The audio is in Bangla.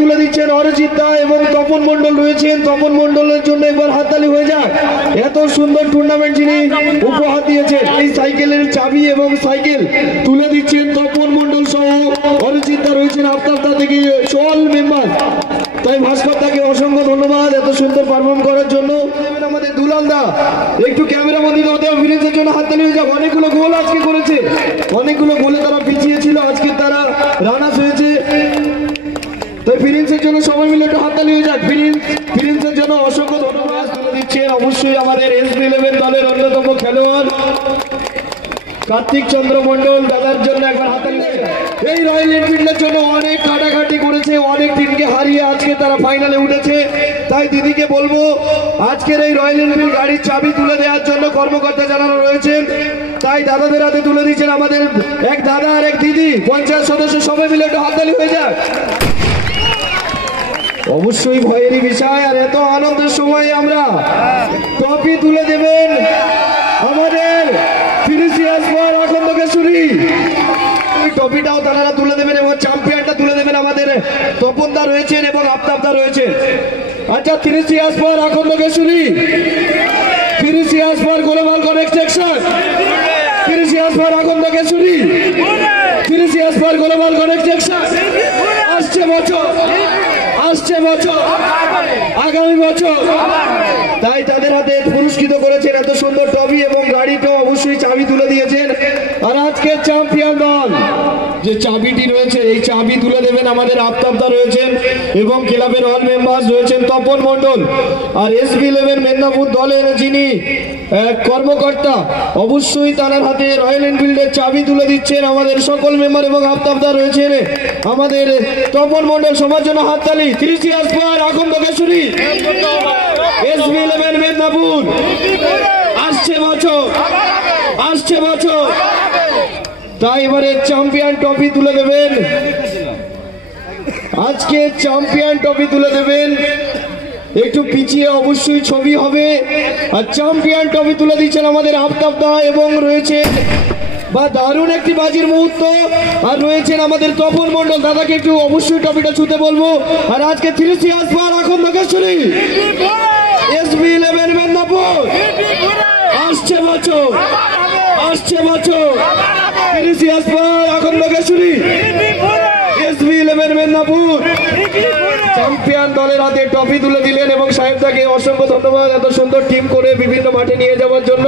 তুলে দিচ্ছেন অরিজিৎ দা এবং তপন মণ্ডল রয়েছেন। তপন মণ্ডলের জন্য একবার হাততালি হয়ে যাক। এত সুন্দর টুর্নামেন্ট যিনি উপহার দিয়েছেন, এই সাইকেলের চাবি এবং সাইকেল তুলে দিচ্ছেন তপন মণ্ডল সহ অরিজিৎ দা রয়েছেন আফতাবদা থেকে সকল মেম্বার। তাই ভাস্কর দাকে অসংখ্য ধন্যবাদ এত সুন্দর পারফর্ম করার জন্য। আমাদের দুলাল দা একটু ক্যামেরা বন্দি ফিরেন্সের জন্য হাততালি হয়ে যাক। অনেকগুলো গোল আজকে করেছে, অনেকগুলো গোলে তারা পিছিয়ে ছিল, আজকে তারা রানার্স হয়েছে। তাই ফিরিন্সের জন্য সবাই মিলে একটু হাততালি হয়ে যাক। ফিরিন্সের জন্য অসংখ্য ধন্যবাদ তুলে দিচ্ছেন অবশ্যই আমাদের SB11 দলের অন্যতম খেলোয়াড় কার্তিক চন্দ্র মণ্ডল দাদার জন্য একবার হাততালি। এই রয়্যাল এনফিল্ডের জন্য অনেক কাটাকাটি করেছে, অনেক টিমকে হারিয়ে আজকে তারা ফাইনালে উঠেছে। তাই দিদিকে বলবো আজকের এই রয়্যাল এনফিল্ড গাড়ির চাবি তুলে দেওয়ার জন্য কর্মকর্তা জানানো রয়েছে। তাই দাদাদের হাতে তুলে দিচ্ছেন আমাদের এক দাদা আর এক দিদি, পঞ্চায়েত সদস্য সবাই মিলে একটু হাততালি হয়ে যাক। অবশ্যই ভয়েরই বিষয়, আর এত আনন্দের সময় আমরা ট্রফি তুলে দেবেন আমাদের ট্রফিটাও তারা তুলে দেবেন এবং চ্যাম্পিয়নটা তুলে দেবেন আমাদের তপনদা রয়েছেন এবং আফতাবদা রয়েছেন। আচ্ছা 30 years পর এখন থেকে শুনি 30 years পর গ্লোবাল কনেকশন 30 years পর এখন থেকে শুনি 30 years পর গ্লোবাল কনেকশন আসছে বছর আগামী বছর। তাই তাদের হাতে পুরস্কৃত করেছেন এত সুন্দর ট্রফি এবং গাড়িটাও অবশ্যই চাবি তুলে দিয়েছেন। আর আজকে চ্যাম্পিয়ন দল যে চাবিটি রয়েছে এই চাবি তুলে দেবেন আমাদের আফতাবদা রয়েছেন এবং ক্লাবের অল মেম্বার্স রয়েছেন তপন মণ্ডল। আর SB11 মেদিনীপুর দলের যিনি কর্মকর্তা অবশ্যই তার হাতে রয়্যাল এনফিল্ডের চাবি তুলে দিচ্ছেন আমাদের সকল মেম্বার এবং আফতাবদা রয়েছেন আমাদের তপন মণ্ডল। সবার জন্য হাততালি। 30 years পর এখন থেকে শুনি SB11 মেদিনীপুর আসছে বছর। তাই এবারে চ্যাম্পিয়ন ট্রফি তুলে দেবেন, আজকে চ্যাম্পিয়ন ট্রফি তুলে দেবেন। একটু পিছিয়ে অবশ্যই ছবি হবে। আর চ্যাম্পিয়ন ট্রফি তুলে দিচ্ছেন আমাদের আফতাবদা এবং রয়েছে বা দারুণ একটি বাজির মুহূর্ত আর রয়েছেন আমাদের তপন মণ্ডল। দাদাকে একটু অবশ্যই ট্রফিটা ছুঁতে বলবো। আর আজকে 30 years পর এখন থেকে শুনি SB11 মেদিনীপুর আসছে বছর 30 years পর এখন থেকে শুনি SB11 মেদিনীপুর চ্যাম্পিয়ন দলের হাতে ট্রফি তুলে দিলেন এবং সাহেবদাকে অসংখ্য ধন্যবাদ এত সুন্দর টিম করে বিভিন্ন মাঠে নিয়ে যাওয়ার জন্য।